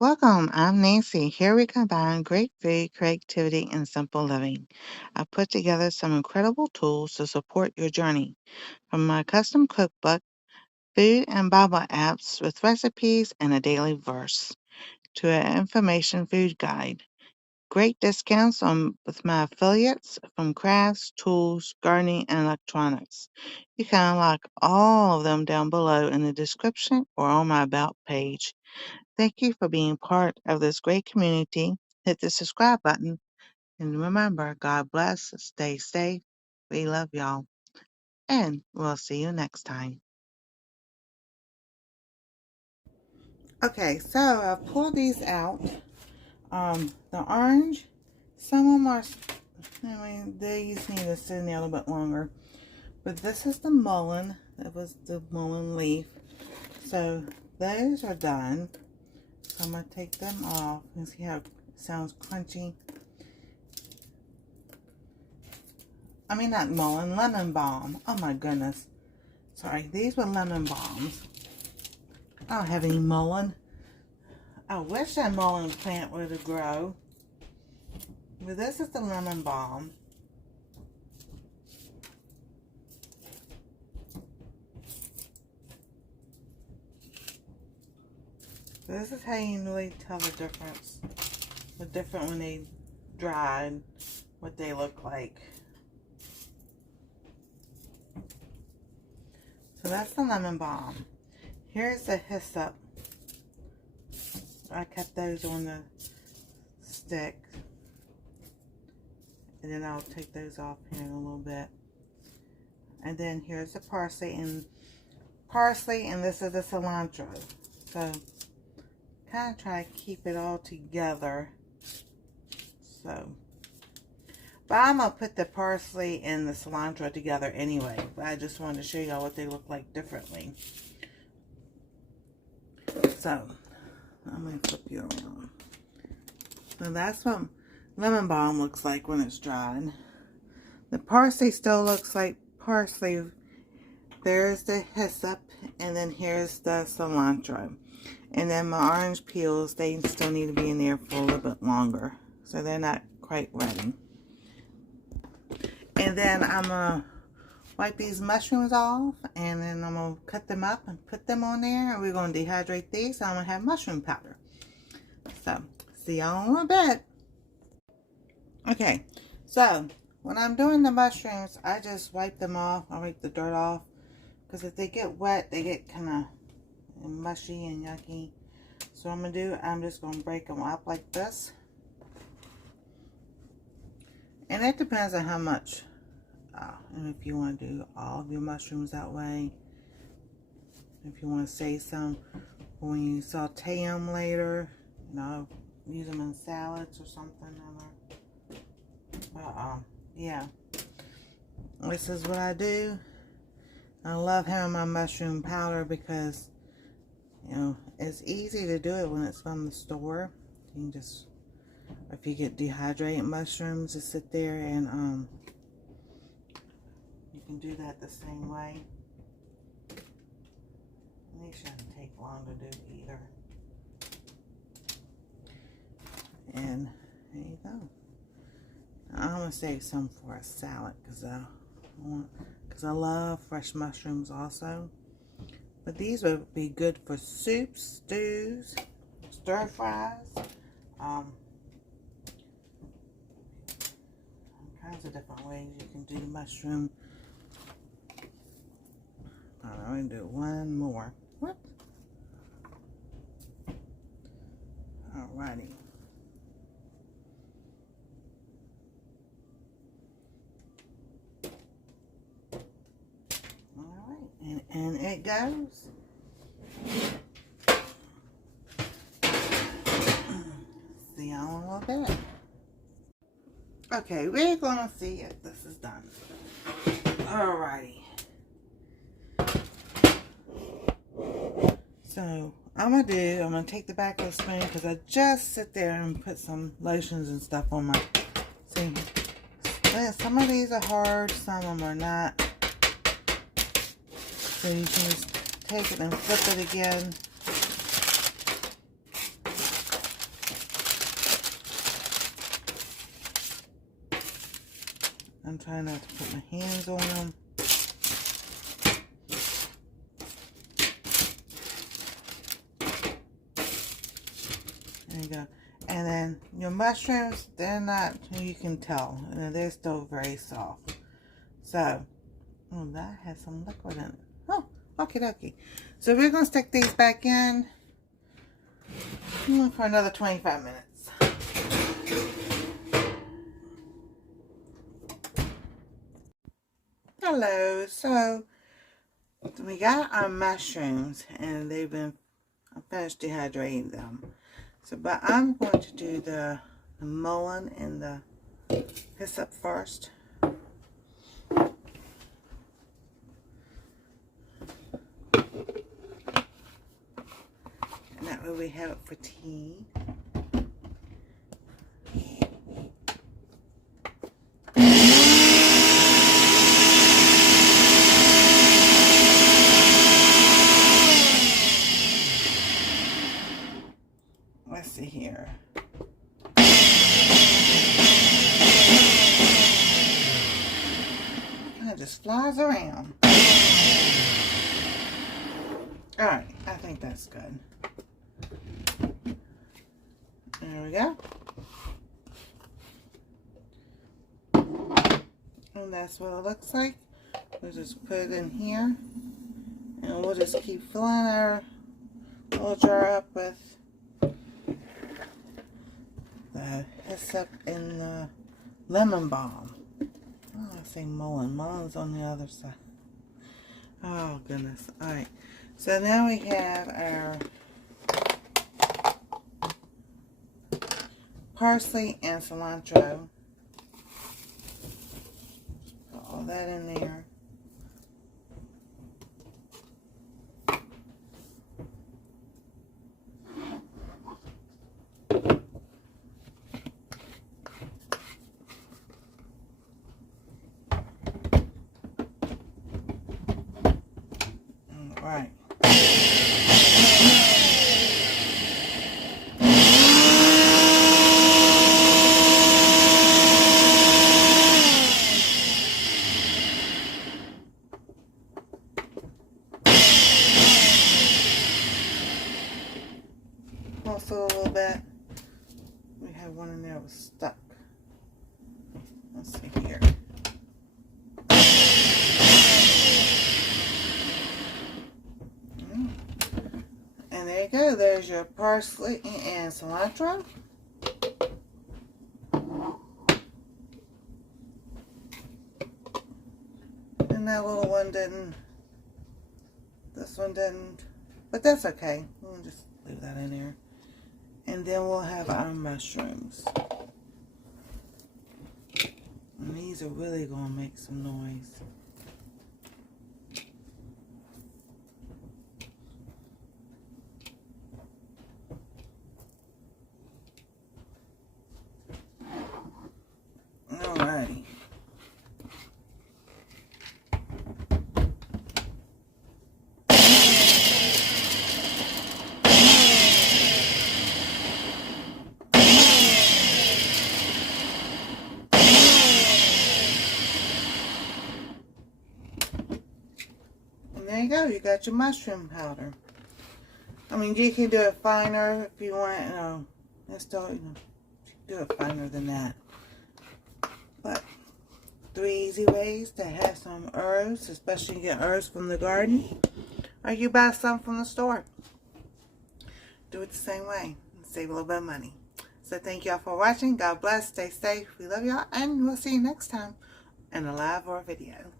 Welcome, I'm Nancy. Here we combine great food, creativity, and simple living. I put together some incredible tools to support your journey, from my custom cookbook, food and Bible apps with recipes and a daily verse, to an information food guide. Great discounts on with my affiliates from crafts, tools, gardening, and electronics. You can unlock all of them down below in the description or on my About page. Thank you for being part of this great community. Hit the subscribe button and remember, God bless, stay safe. We love y'all, and we'll see you next time. Okay, so I pulled these out. The orange, some of them are, these need to sit in there a little bit longer. But this is the mullein. That was the mullein leaf. So those are done. So I'm going to take them off and see how it sounds crunchy. I mean, not mullein, lemon balm. Oh my goodness. Sorry, these were lemon balms. I don't have any mullein. I wish that mullein plant would grow. But this is the lemon balm. So this is how you can really tell the difference. The different when they dried, what they look like. So that's the lemon balm. Here's the hyssop. I kept those on the stick. And then I'll take those off here in a little bit. And then here's the parsley, and this is the cilantro. So kind of try to keep it all together. So, but I'm going to put the parsley and the cilantro together anyway. But I just wanted to show y'all what they look like differently. So, I'm going to flip you around. So that's what lemon balm looks like when it's dried. The parsley still looks like parsley. There's the hyssop, and then here's the cilantro. And then my orange peels, they still need to be in there for a little bit longer. So they're not quite ready. And then I'm going to wipe these mushrooms off, and then I'm going to cut them up and put them on there. And we're going to dehydrate these, so I'm going to have mushroom powder. So, see y'all in a little bit. Okay, so when I'm doing the mushrooms, I just wipe them off. I wipe the dirt off. Because if they get wet, they get kind of mushy and yucky. So I'm going to do, I'm just going to break them up like this. And it depends on how much. And if you want to do all of your mushrooms that way. If you want to save some for when you saute them later. You know, use them in salads or something. But, yeah. This is what I do. I love having my mushroom powder because, you know, it's easy to do it when it's from the store. You can just, if you get dehydrated mushrooms, just sit there and you can do that the same way. And these shouldn't take long to do either. And there you go. I'm gonna save some for a salad because I love fresh mushrooms also. But these would be good for soups, stews, stir fries, all kinds of different ways you can do mushroom. I'm going to do one more. What? Alrighty. Alright, and it goes. See y'all in a little bit. Okay, we're gonna see if this is done. Alrighty. So I'm gonna take the back of the spoon because I just sit there and put some lotions and stuff on my. See, some of these are hard, some of them are not. So you can just take it and flip it again. I'm trying not to put my hands on them. There you go. And then your mushrooms, they're not, you can tell, they're still very soft. So, oh, that has some liquid in it. Oh, okie dokie. So we're going to stick these back in for another 25 minutes. Hello. So we got our mushrooms and they've been, I finished dehydrating them. So, but I'm going to do the mullein and the hyssop first. And that way we have it for tea. Let's see here. Kind of just flies around. Alright, I think that's good. There we go. And that's what it looks like. We'll just put it in here. And we'll just keep filling our little jar up with the hyssop and the lemon balm. Oh, I say mullein. Mullei's on the other side. Oh, goodness. Alright. So now we have our parsley and cilantro. Put all that in there. Right. Also a little bit. We have one in there that was stuck. Let's see here. And there you go. There's your parsley and cilantro. And that little one didn't. This one didn't. But that's okay. We'll just leave that in there. And then we'll have our mushrooms. And these are really going to make some noise. Alrighty. There you go, you got your mushroom powder. I mean, you can do it finer if you want, it's still, you can do it finer than that. But 3 easy ways to have some herbs, especially you get herbs from the garden, or you buy some from the store. Do it the same way and save a little bit of money. So thank y'all for watching. God bless, stay safe, we love y'all, and we'll see you next time in a live or video.